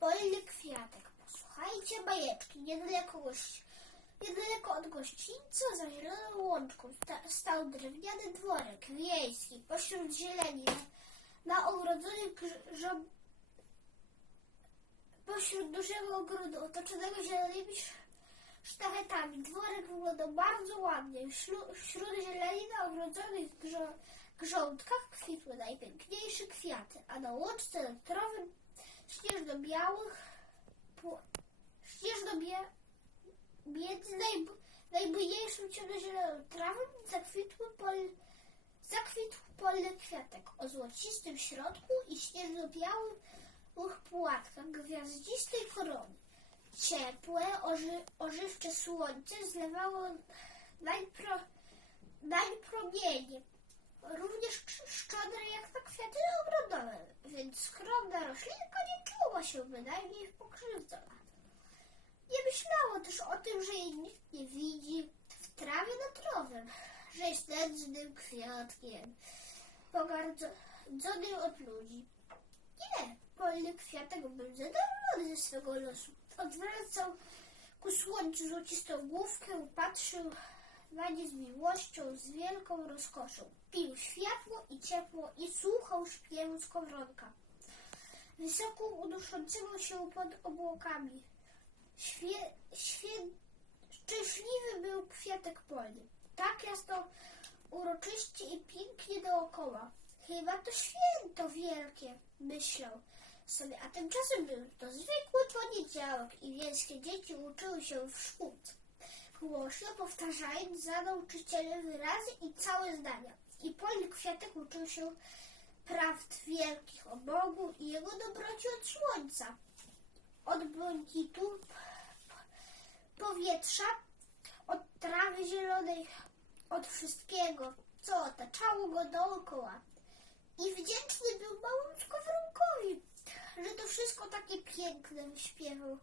Polny kwiatek. Posłuchajcie bajeczki. Niedaleko, niedaleko od gościńca za zieloną łączką sta, stał drewniany dworek wiejski pośród zieleni. Na, na ogrodzonym grzo, pośród dużego ogrodu otoczonego zielonymi sz- sztachetami. Dworek wyglądał bardzo ładnie. Wśród, zieleni na ogrodzonych grządkach kwitły najpiękniejsze kwiaty, a na łączce elektrowym śnieżno-białych pło- śnieżno-bie między najb, najbujniejszym ciemnozieloną trawą zakwitły pol, zakwitł polny kwiatek o złocistym środku i śnieżno-białych płatkach gwiaździstej korony. Ciepłe, oży, ożywcze słońce zlewało nań, pro, nań promienie, również szczodre jak na kwiaty ogrodowe, więc skromna roślinka nie czuła się bynajmniej pokrzywdzona. Nie myślała też o tym, że jej nikt nie widzi w trawie natrowym, że jest nędznym kwiatkiem, pogardzonym od ludzi. Nie, polny kwiatek był zadowolony ze swego losu. Odwracał ku słońcu złocistą główkę, patrzył na nie z miłością, z wielką rozkoszą. Pił światło i ciepło i słuchał śpiewu skowronka. Wysoko unoszącego się pod obłokami. Świe, świe, szczęśliwy był kwiatek polny. Tak jasno, uroczyście i pięknie dookoła. Chyba to święto wielkie, myślał sobie, a tymczasem był to zwykły poniedziałek i wiejskie dzieci uczyły się w szkółce. Głośno powtarzając za nauczycielem wyrazy i całe zdania. I polny kwiatek uczył się prawd wielkich o Bogu i jego dobroci od słońca, od błękitu powietrza, od trawy zielonej, od wszystkiego, co otaczało go dookoła. I wdzięczny był małemu skowronkowi, że to wszystko takie piękne wyśpiewał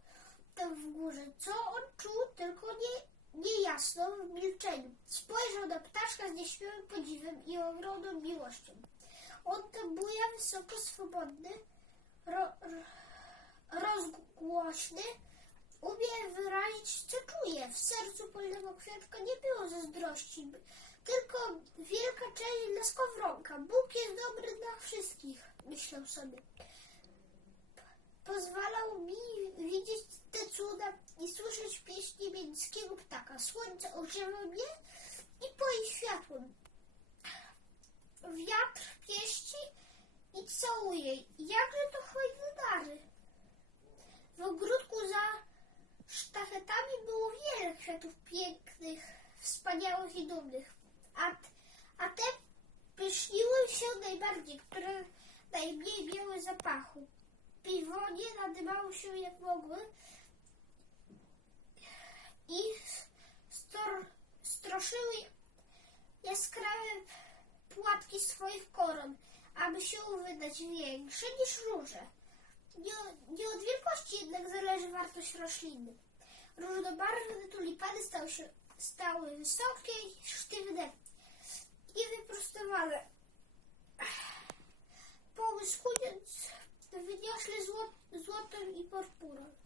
tam w górze. Co on czuł, tylko nie, niejasno w milczeniu. Spojrzał na ptaszka z nieśmiałym podziwem i ogromną miłością. On tam buja wysoko swobodny, ro, ro, rozgłośny, umie wyrazić, co czuje. W sercu polnego kwiatka nie było zazdrości, tylko wielka część dla skowronka. Bóg jest dobry dla wszystkich, myślał sobie. Pozwalał mi widzieć te cuda i słyszeć pieśni miejskiego ptaka. Słońce ogrzewa mnie i poi światłem. Wiatr pieści i całuje. Jakże to hojne dary. W ogródku za sztachetami było wiele kwiatów pięknych, wspaniałych i dumnych, a, a te pyszniły się najbardziej, które najmniej miały zapachu. Piwonie nadymały się jak mogły i stor, stroszyły jaskrawe płatki swoich koron, aby się wydać większe niż róże. Nie, nie od wielkości jednak zależy wartość rośliny. Różnobarwne tulipany stały, się, stały wysokie, i sztywne i wyprostowane. Połyskując wyniośle zło, złotem i purpurą.